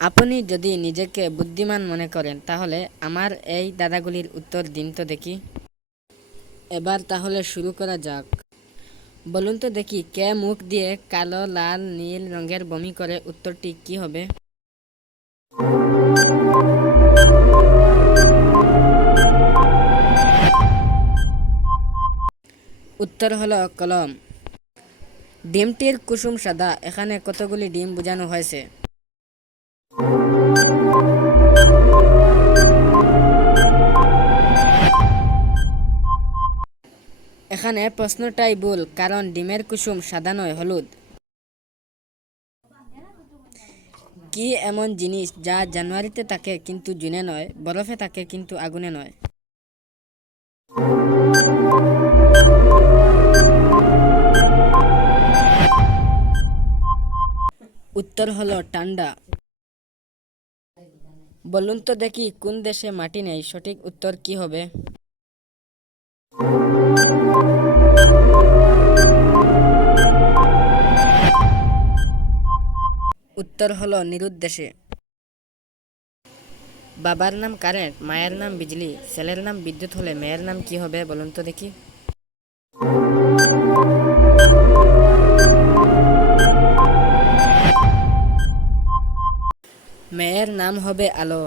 আপনি যদি নিজেকে বুদ্ধিমান মনে করেন, তাহলে আমার এই দাদাগুলির উত্তর দিন তো দেখি। এবার তাহলে শুরু করা যাক। বলুন তো দেখি, কে মুখ দিয়ে কালো, লাল, নীল রঙের বমি করে উত্তরটি কি হবে? উত্তর হলো কলম। ডিমটির কুসুম সাদা। এখানে কতগুলি ডিম বোঝানো হয়েছে? এখানে প্রশ্নটাই ভুল, কারণ ডিমের কুসুম সাদা নয় হলুদ। কি এমন জিনিস যা জানুয়ারিতে থাকে কিন্তু জুনে নয়, বরফে থাকে কিন্তু আগুনে নয়? উত্তর হলো ঠান্ডা বলুন তো দেখি কোন দেশে মাটি নেই, সঠিক উত্তর কি হবে? উত্তর হলো নিরুদ্দেশে বাবার নাম কারেন্ট, মায়ের নাম বিজলি, ছেলের নাম বিদ্যুৎ হলে মেয়ের নাম কি হবে বলুন তো দেখি। মেয়ের নাম হবে আলো।